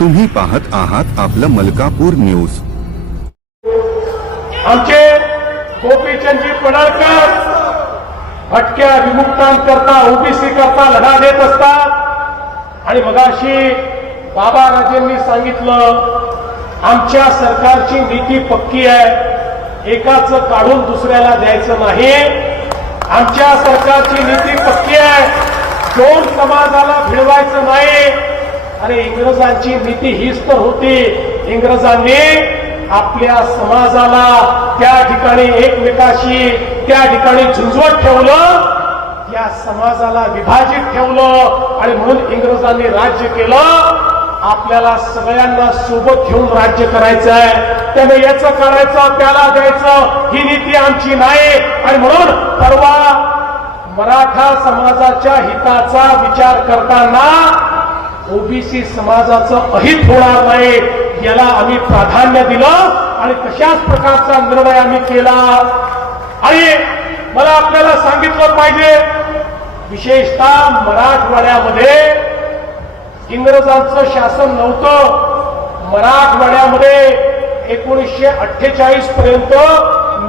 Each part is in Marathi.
तुम्ही पाहत आहात आपलं मलकापूर न्यूज. आमचे गोपीचंदजी पडळकर भटक्या विमुक्तांकरता ओबीसी करता लढा देत असतात. आणि मगाशी बाबा राजेंनी सांगितलं आमच्या सरकारची नीती पक्की आहे एकाच काढून दुसऱ्याला द्यायचं नाही. आमच्या सरकारची नीती पक्की आहे दोन समाजाला भिडवायचं नाही. आणि इंग्रजांची नीती हीच तर होती. इंग्रजांनी आपल्या समाजाला त्या ठिकाणी एकमेकाशी त्या ठिकाणी झुंजवत ठेवलं या समाजाला विभाजित ठेवलं आणि म्हणून इंग्रजांनी राज्य केलं. आपल्याला सगळ्यांना सोबत घेऊन राज्य करायचं आहे त्याने याचं करायचं त्याला द्यायचं ही नीती आमची नाही. आणि म्हणून परवा मराठा समाजाच्या हिताचा विचार करताना ओबीसी समाजाचं अहित होणार नाही याला आम्ही प्राधान्य दिलं आणि तशाच प्रकारचा निर्णय आम्ही केला. आणि मला आपल्याला सांगितलं पाहिजे विशेषतः मराठवाड्यामध्ये इंग्रजांचं शासन नव्हतं. मराठवाड्यामध्ये एकोणीसशे अठ्ठेचाळीस पर्यंत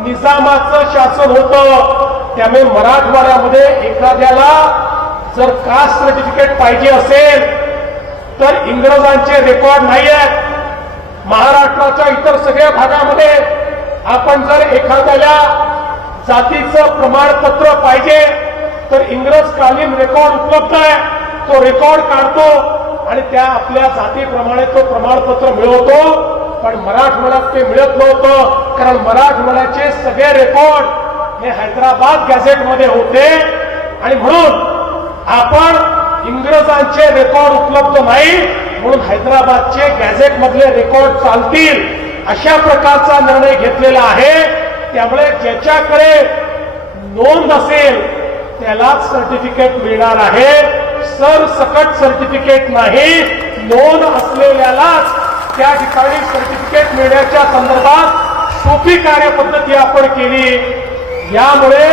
निजामाचं शासन होतं. त्यामुळे मराठवाड्यामध्ये एखाद्याला जर कास्ट सर्टिफिकेट पाहिजे असेल तर इंग्रजांचे रेकॉर्ड नाही आहेत महाराष्ट्राच्या इतर सगळ्या भागामध्ये आपण जर एखाद्याला जातीचं प्रमाणपत्र पाहिजे तर इंग्रजकालीन रेकॉर्ड उपलब्ध आहे. तो रेकॉर्ड काढतो आणि त्या आपल्या जातीप्रमाणे तो प्रमाणपत्र मिळवतो. पण मराठवाड्यात ते मिळत नव्हतं कारण मराठवाड्याचे सगळे रेकॉर्ड हे हैदराबाद गॅझेटमध्ये होते. आणि म्हणून आपण इंग्रजांचे रेकॉर्ड उपलब्ध नाही म्हणून हैदराबादचे गॅझेट मधले रेकॉर्ड चालतील. अशा प्रकारचा निर्णय घेतलेला आहे. त्यामुळे ज्याच्याकडे नोंद असेल त्यालाच सर्टिफिकेट मिळणार आहे. सरसकट सर्टिफिकेट नाही. नोंद असलेल्यालाच त्या ठिकाणी सर्टिफिकेट मिळण्याच्या संदर्भात सोपी कार्यपद्धती आपण केली. यामुळे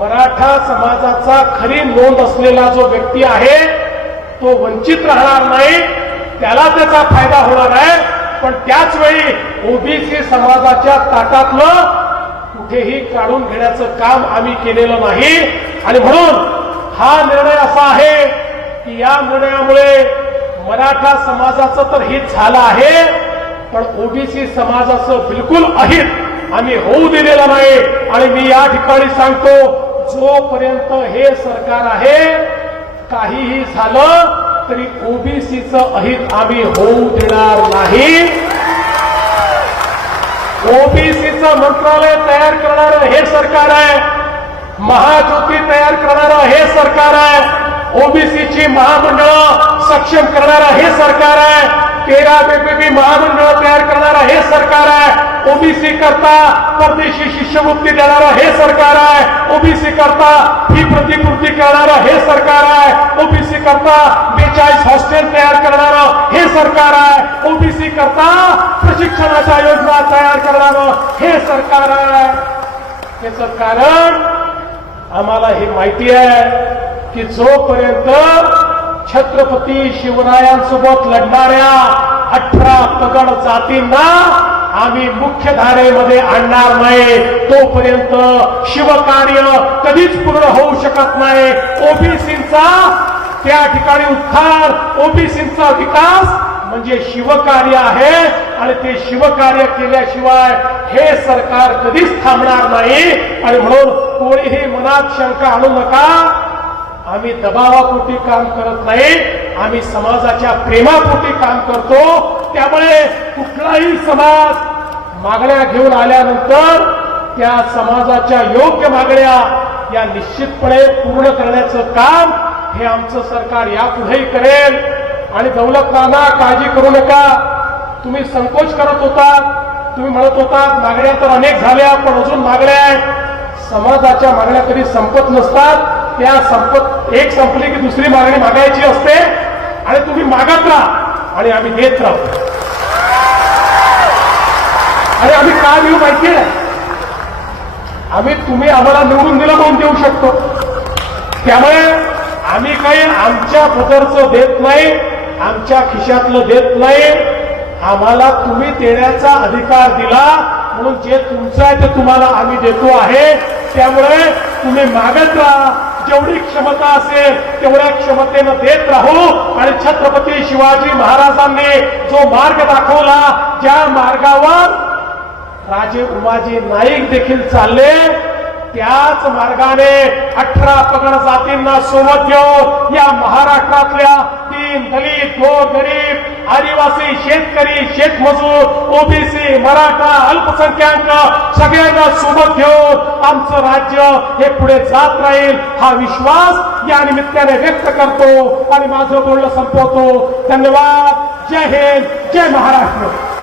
मराठा समाजाचा खरी नोंद असलेला जो व्यक्ती आहे तो वंचित राहणार नाही त्याला त्याचा फायदा होणार आहे. पण त्याच वेळी ओबीसी समाजाच्या ताटातलं कुठेही काढून घेण्याचं काम आम्ही केलेलं नाही. आणि म्हणून हा निर्णय असा आहे की या निर्णयामुळे मराठा समाजाचं तर हित झालं आहे पण ओबीसी समाजाचं बिलकुल अहित आम्ही होऊ दिलेलं नाही. आणि मी या ठिकाणी सांगतो जोपर्यंत हे सरकार आहे काहीही झालं तरी ओबीसीचं अहित आम्ही होऊ देणार नाही. ओबीसीचं मंत्रालय तयार करणारं हे सरकार आहे. महाज्योती तयार करणारं हे सरकार आहे. ओबीसीची महामंडळं सक्षम करणारं हे सरकार आहे. तेरा वेगवेगळी महामंडळ तयार करणारं हे सरकार आहे. ओबीसी करता परदेशी शिष्यवृत्ती देणारं हे सरकार आहे. ओबीसी करता ही प्रतिपूर्ती करणारं हे सरकार आहे. ओबीसी करता बेचाळीस हॉस्टेल तयार करणारं हे सरकार आहे. ओबीसी करता प्रशिक्षणाच्या योजना तयार करणारं हे सरकार आहे. याचं कारण आम्हाला हे माहिती आहे की जोपर्यंत छत्रपती शिवरायांसोबत लढणाऱ्या अठरा पगड जातींना आम्ही मुख्य धारेमध्ये आणणार नाही. तोपर्यंत शिवकार्य कधीच पूर्ण होऊ शकत नाही. ओबीसींचा त्या ठिकाणी उत्थान ओबीसींचा विकास म्हणजे शिवकार्य आहे आणि ते शिवकार्य केल्याशिवाय हे सरकार कधीच थांबणार नाही. आणि म्हणून कोणीही मनात शंका आणू नका. आम्ही दबावापोटी काम करत नाही. आम्ही समाजाच्या प्रेमापोटी काम करतो त्यामुळे कुठलाही समाज मागण्या घेऊन आल्यानंतर त्या समाजाच्या योग्य मागण्या या निश्चितपणे पूर्ण करण्याचं काम हे आमचं सरकार यापुढेही करेल. आणि दौलत नाना काळजी करू नका. तुम्ही संकोच करत होता तुम्ही म्हणत होता मागण्या तर अनेक झाल्या पण अजून मागण्या आहेत. समाजाच्या मागण्या कधी संपत नसतात. त्या संपत एक संपली की दुसरी मागणी मागायची असते. आणि तुम्ही मागत राहा. आणि आम्ही देत राहू. आणि आम्ही का देऊ माहिती आहे आम्ही तुम्ही आम्हाला निवडून दिलं म्हणून देऊ शकतो. त्यामुळे आम्ही काही आमच्या पदरचं देत नाही आमच्या खिशातलं देत नाही. आम्हाला तुम्ही देण्याचा अधिकार दिला म्हणून जे तुमचं आहे ते तुम्हाला आम्ही देतो आहे. त्यामुळे तुम्ही मागत राहा. जेवढी क्षमता असेल तेवढ्या क्षमतेनं देत राहू. आणि छत्रपती शिवाजी महाराजांनी जो मार्ग दाखवला ज्या मार्गावर राजे उमाजी नाईक देखील चालले त्याच मार्गाने अठरा पगड जातींना सोबत घेऊन या महाराष्ट्रातल्या तीन दलित गोर गरीब आदिवासी शेतकरी शेतमजूर ओबीसी मराठा अल्पसंख्याक सगळ्यांना सोबत घेऊन आमचं राज्य हे पुढे जात राहील. हा विश्वास या निमित्ताने व्यक्त करतो. आणि माझं बोलणं संपवतो. धन्यवाद. जय हिंद. जय महाराष्ट्र.